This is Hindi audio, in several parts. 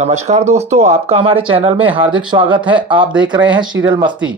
नमस्कार दोस्तों, आपका हमारे चैनल में हार्दिक स्वागत है। आप देख रहे हैं सीरियल मस्ती।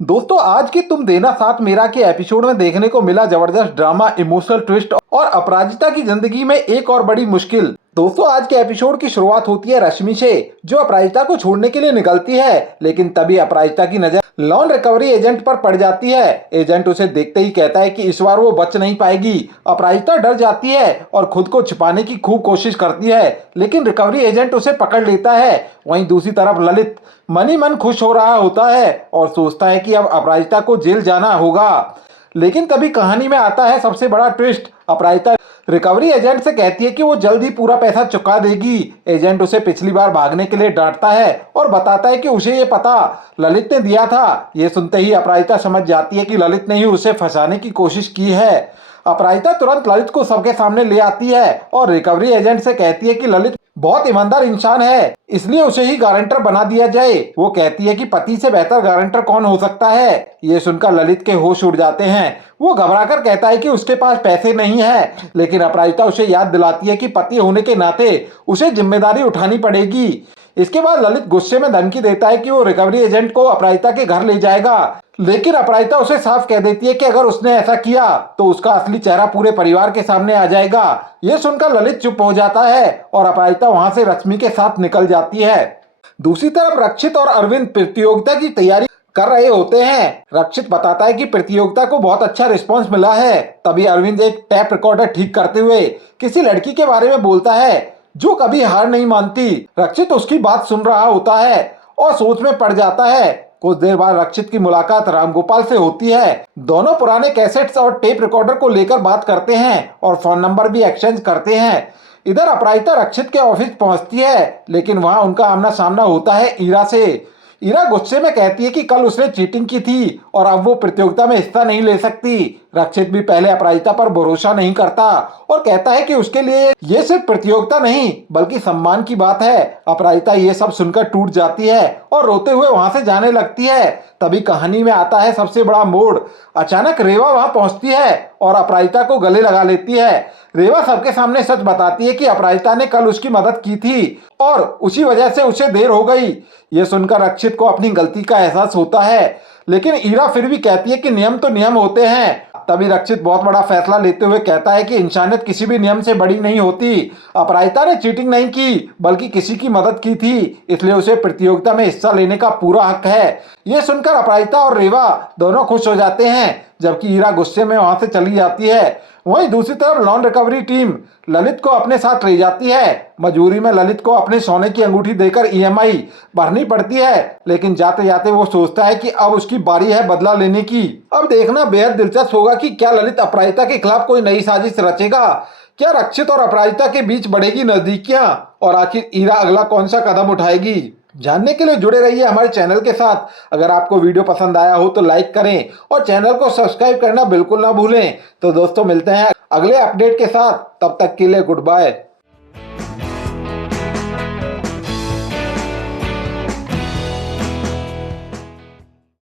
दोस्तों, आज की तुम देना साथ मेरा के एपिसोड में देखने को मिला जबरदस्त ड्रामा, इमोशनल ट्विस्ट और अपराजिता की जिंदगी में एक और बड़ी मुश्किल। दोस्तों, आज के एपिसोड की शुरुआत होती है रश्मि से, जो अपराजिता को छोड़ने के लिए निकलती है, लेकिन तभी अपराजिता की नजर लोन रिकवरी एजेंट पर पड़ जाती है। एजेंट उसे देखते ही कहता है कि इस बार वो बच नहीं पाएगी। अपराजिता डर जाती है और खुद को छिपाने की खूब कोशिश करती है, लेकिन रिकवरी एजेंट उसे पकड़ लेता है। वहीं दूसरी तरफ ललित मन ही मन खुश हो रहा होता है और सोचता है कि अब अपराजिता को जेल जाना होगा। लेकिन तभी कहानी में आता है सबसे बड़ा ट्विस्ट। अपराजिता रिकवरी एजेंट से कहती है कि वो जल्द ही पूरा पैसा चुका देगी। एजेंट उसे पिछली बार भागने के लिए डांटता है और बताता है कि उसे ये पता ललित ने दिया था। ये सुनते ही अपराजिता समझ जाती है कि ललित ने ही उसे फंसाने की कोशिश की है। अपराजिता तुरंत ललित को सबके सामने ले आती है और रिकवरी एजेंट से कहती है कि ललित बहुत ईमानदार इंसान है, इसलिए उसे ही गारंटर बना दिया जाए। वो कहती है कि पति से बेहतर गारंटर कौन हो सकता है। ये सुनकर ललित के होश उड़ जाते हैं। वो घबराकर कहता है कि उसके पास पैसे नहीं है, लेकिन अपराजिता उसे याद दिलाती है कि पति होने के नाते उसे जिम्मेदारी उठानी पड़ेगी। इसके बाद ललित गुस्से में धमकी देता है कि वो रिकवरी एजेंट को अपराजिता के घर ले जाएगा, लेकिन अपराजिता उसे साफ कह देती है कि अगर उसने ऐसा किया तो उसका असली चेहरा पूरे परिवार के सामने आ जाएगा। ये सुनकर ललित चुप हो जाता है और अपराजिता वहां से रश्मि के साथ निकल जाती है। दूसरी तरफ रक्षित और अरविंद प्रतियोगिता की तैयारी कर रहे होते हैं। रक्षित बताता है कि प्रतियोगिता को बहुत अच्छा रिस्पॉन्स मिला है। तभी अरविंद एक टैप रिकॉर्डर ठीक करते हुए किसी लड़की के बारे में बोलता है जो कभी हार नहीं मानती। रक्षित उसकी बात सुन रहा होता है और सोच में पड़ जाता है। कुछ देर बाद रक्षित की मुलाकात रामगोपाल से होती है। दोनों पुराने कैसेट्स और टेप रिकॉर्डर को लेकर बात करते हैं और फोन नंबर भी एक्सचेंज करते हैं। इधर अपराजिता रक्षित के ऑफिस पहुंचती है, लेकिन वहां उनका आमना सामना होता है ईरा से। ईरा गुस्से में कहती है कि कल उसने चीटिंग की थी और अब वो प्रतियोगिता में हिस्सा नहीं ले सकती। रक्षित भी पहले अपराजिता पर भरोसा नहीं करता और कहता है कि उसके लिए ये सिर्फ प्रतियोगिता नहीं बल्कि सम्मान की बात है। अपराजिता ये सब सुनकर टूट जाती है और रोते हुए वहां से जाने लगती है। तभी कहानी में आता है सबसे बड़ा मोड़। अचानक रेवा वहां पहुंचती है और अपराजिता को गले लगा लेती है। रेवा सबके सामने सच बताती है कि अपराजिता ने कल उसकी मदद की थी और उसी वजह से उसे देर हो गई। ये सुनकर रक्षित को अपनी गलती का एहसास होता है, लेकिन ईरा फिर भी कहती है कि नियम तो नियम होते हैं। तभी रक्षित बहुत बड़ा फैसला लेते हुए कहता है कि इंसानियत किसी भी नियम से बड़ी नहीं होती। अपराजिता ने चीटिंग नहीं की बल्कि किसी की मदद की थी, इसलिए उसे प्रतियोगिता में हिस्सा लेने का पूरा हक है। ये सुनकर अपराजिता और रेवा दोनों खुश हो जाते हैं, जबकि ईरा गुस्से में वहां से चली जाती है। वहीं दूसरी तरफ लोन रिकवरी टीम ललित को अपने साथ ले जाती है। मजबूरी में ललित को अपने सोने की अंगूठी देकर ईएमआई भरनी पड़ती है, लेकिन जाते जाते वो सोचता है कि अब उसकी बारी है बदला लेने की। अब देखना बेहद दिलचस्प होगा कि क्या ललित अपराजिता के खिलाफ कोई नई साजिश रचेगा। क्या रक्षित और अपराजिता के बीच बढ़ेगी नजदीकियां और आखिर ईरा अगला कौन सा कदम उठाएगी। जानने के लिए जुड़े रहिए हमारे चैनल के साथ। अगर आपको वीडियो पसंद आया हो तो लाइक करें और चैनल को सब्सक्राइब करना बिल्कुल ना भूलें। तो दोस्तों, मिलते हैं अगले अपडेट के साथ। तब तक के लिए गुड बाय।